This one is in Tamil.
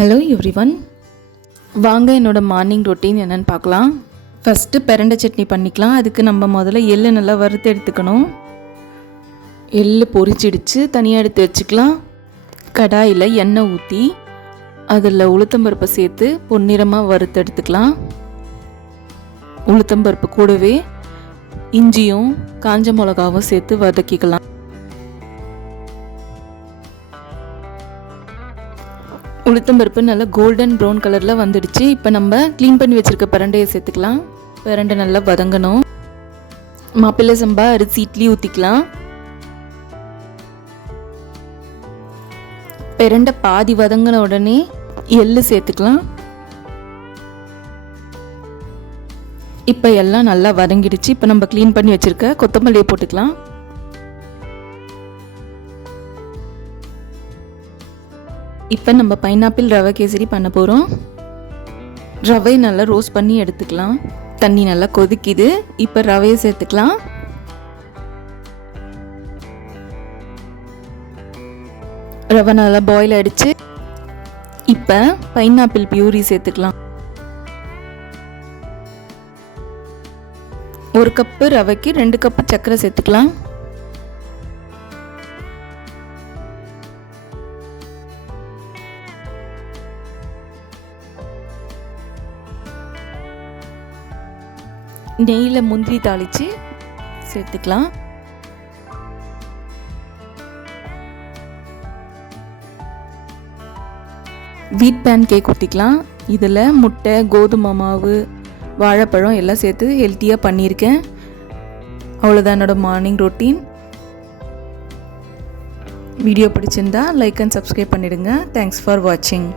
ஹலோ எவ்ரிவன், வாங்க என்னோடய மார்னிங் ரொட்டீன் என்னென்னு பார்க்கலாம். ஃபஸ்ட்டு பிரண்டை சட்னி பண்ணிக்கலாம். அதுக்கு நம்ம முதல்ல எள்ளு நல்லா வறுத்து எடுத்துக்கணும். எள்ளு பொரிச்சிடுச்சு தனியாக எடுத்து வச்சுக்கலாம். கடாயில் எண்ணெய் ஊற்றி அதில் உளுத்தம்பருப்பை சேர்த்து பொன்னிறமாக வறுத்து எடுத்துக்கலாம். உளுத்தம்பருப்பு கூடவே இஞ்சியும் காஞ்ச மிளகாவும் சேர்த்து வதக்கிக்கலாம். உளுத்தம்பருப்பு நல்லா கோல்டன் ப்ரௌன் கலரில் வந்துடுச்சு. இப்போ நம்ம க்ளீன் பண்ணி வச்சுருக்க பிரண்டையை சேர்த்துக்கலாம். பிரண்டை நல்லா வதங்கணும். மாப்பிள்ளை சம்பா அரிசி இட்லி ஊற்றிக்கலாம். பிரண்டை பாதி வதங்கின உடனே எள்ளு சேர்த்துக்கலாம். இப்போ எல்லாம் நல்லா வதங்கிடுச்சு. இப்போ நம்ம க்ளீன் பண்ணி வச்சுருக்க கொத்தமல்லியை போட்டுக்கலாம். இப்போ நம்ம பைனாப்பிள் ரவை கேசரி பண்ண போகிறோம். ரவை நல்லா ரோஸ்ட் பண்ணி எடுத்துக்கலாம். தண்ணி நல்லா கொதிக்குது. இப்போ ரவையை சேர்த்துக்கலாம். ரவை நல்லா பாயில் ஆகிடுச்சு. இப்போ பைனாப்பிள் பியூரி சேர்த்துக்கலாம். 1 கப்பு ரவைக்கு 2 கப்பு சர்க்கரை சேர்த்துக்கலாம். நெய்யில் முந்திரி தாளித்து சேர்த்துக்கலாம். வீட் பேன் கேக் ஊற்றிக்கலாம். இதில் முட்டை, கோதுமை மாவு, வாழைப்பழம் எல்லாம் சேர்த்து ஹெல்த்தியாக பண்ணியிருக்கேன். அவ்வளோதான் என்னோடய மார்னிங் ரொட்டீன். வீடியோ பிடிச்சிருந்தா லைக் அண்ட் சப்ஸ்கிரைப் பண்ணிவிடுங்க. தேங்க்ஸ் ஃபார் வாட்சிங்.